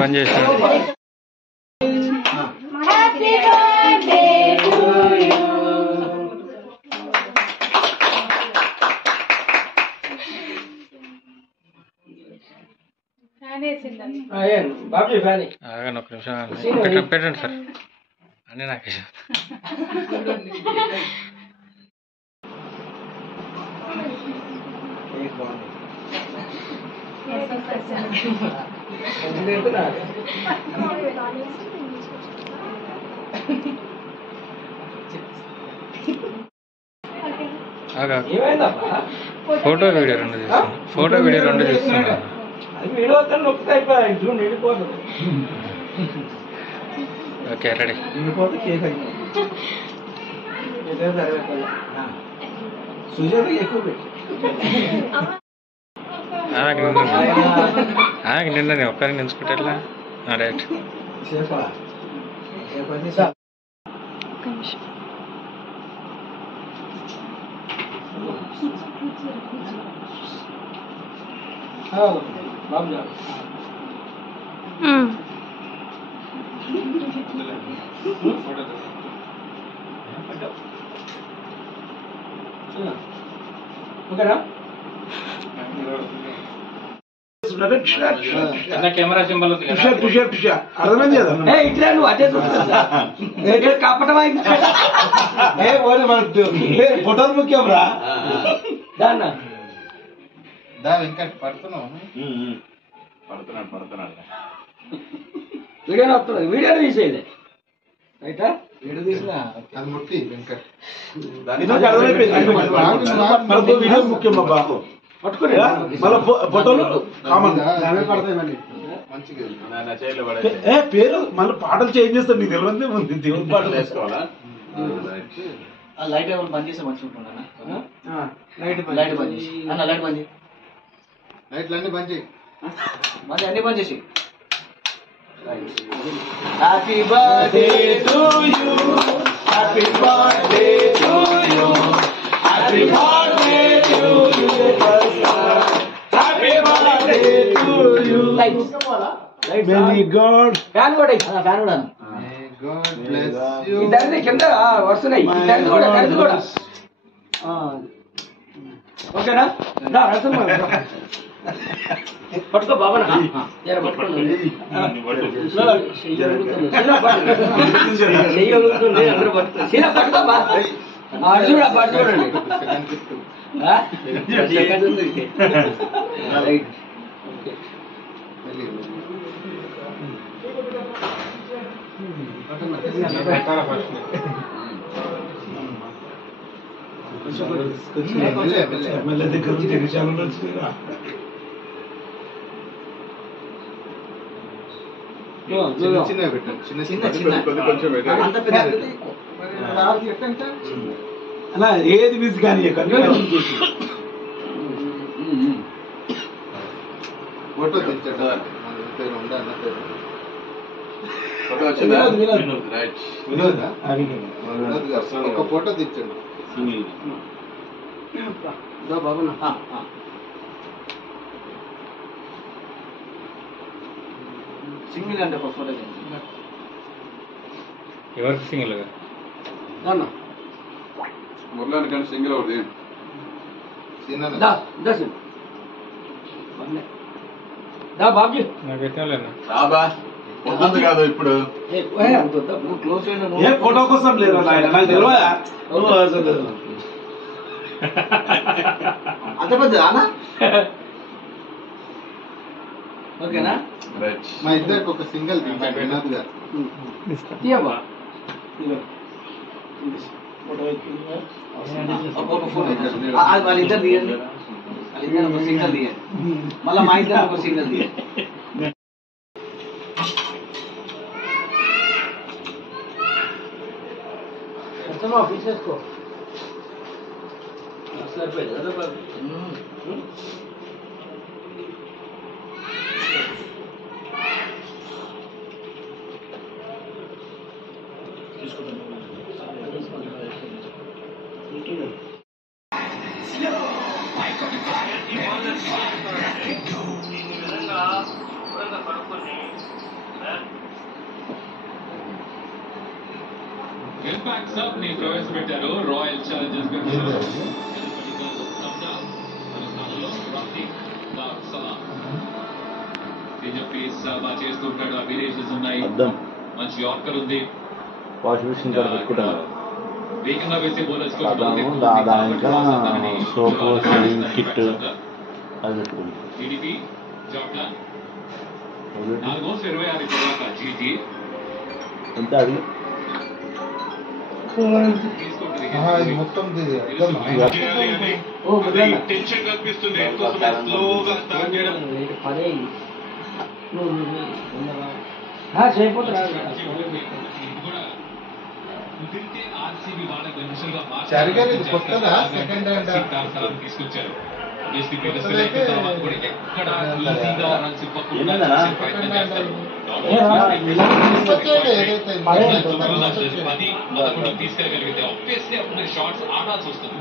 బంద్ చేశాడు. ఆగండి ఒక నిమిషం పెట్టండి సార్ అన్నీ నాకు ఫోటో వీడియో రెండు చూస్తున్నాను. ఫోటో వీడియో రెండు చూస్తున్నాను. Okay ready. నిన్న నేను ఒక్కరికి నిలుచుకుంటే ఎట్లా రైట్. కెమెరా సింబల్ అర్థమైంది కదా ఇట్లా నువ్వు అదే కాపటమైంది ఫోటోలు ముఖ్యం రా దాన్న పడుతున్నాడు వీడియో వస్తున్నాడు. వీడియోని తీసేది రైటా వీడియో తీసిన వీడియో ముఖ్యం బాబు పట్టుకుని మళ్ళీ ఫోటోలు కామన్ పేరు మళ్ళీ పాటలు చేంజ్ చేస్తాను. నీకు తెలియదు దేవుని పాటలు వేసుకోవాలా? లైట్ ఏమైనా బంద్ చేస్తే మంచిగా ఉంటుందన్నా. లైట్ బంద్ చేసి అన్న లైట్ బంద్ చేయి. లైట్లు అన్ని బంద్ చేయి. మరి అన్ని బంద్ చేసి. Happy birthday to you happy birthday to you happy birthday to you happy birthday to you very good. Fan కూడా ఫ్యాన్ కూడా ఇద్దరిది కింద వస్తున్నాయి. ఇద్దరిది కూడా ఇద్దరిది కూడా ఓకేనా? పట్టుకో బాబా పట్టుకోండి. అందరూ పట్టుకోండి. పట్టుకోబా చూడ పట్టు చూడండి. ఎమ్మెల్యే దగ్గర నుంచి ఎన్ని ఛానల్ వచ్చినాయిరా? అలా ఏది మిస్ కానీ ఫోటో ఒక ఫోటో తెచ్చండి. బాగున్నా సింగిల్ అంటే ఒక ఫోటో ఎవరికి సింగిల్ మురళి కానీ సింగిల్ అవుతుంది. బాబు నాకు ఎట్లా పొద్దుంది కాదు ఇప్పుడు క్లోజ్ ఏ ఫోటో కోసం లేదు నాకు తెలియదా అంత పెద్ద అనా? ఓకేనా? మా ఇద్దరికి ఒక సింగిల్ వినోద్ గారు తీయబ్బా ఒక ఫోన్ అది వాళ్ళిద్దరు తీయండి, వాళ్ళిద్దరు ఒక సింగల్ తీయండి, మళ్ళీ మా ఇద్దరు ఒక సింగల్ తీయండి. సరిపోయింది కదా ఇంపాక్ట్ సబ్ ని ప్రవేశపెట్టారు రాయల్ ఛాలెంజర్స్ బాగా చేస్తుంటాడు. ఆ వేరియేషన్స్ ఉన్నాయి, మంచి యార్కర్ ఉంది, వాషింగ్ మిషన్ కూడా పెట్టుకుంటాను. వేగంగా వేసే బౌలర్స్ సోపు షేవింగ్ కిట్ అది పెట్టుకుంటాను. టీడీపీ జాబ్లా 426 తర్వాత జీటీ ఎంత అది టెన్షన్ కనిపిస్తుంది. స్లోగా స్టార్ట్ చేయడం కుదిరితే ఆర్సీబీ వాళ్ళకి బెనిఫిషియల్ గా తీసుకొచ్చారు. తర్వాత కూడా ఎక్కడ ఈజీగా రన్స్ ఇవ్వకుండా ప్రయత్నం చేస్తారు. 10-11 తీసుకెళ్ళగలిగితే ఆబ్వియస్లీ అప్పుడు షాట్స్ ఆడాల్సి వస్తుంది.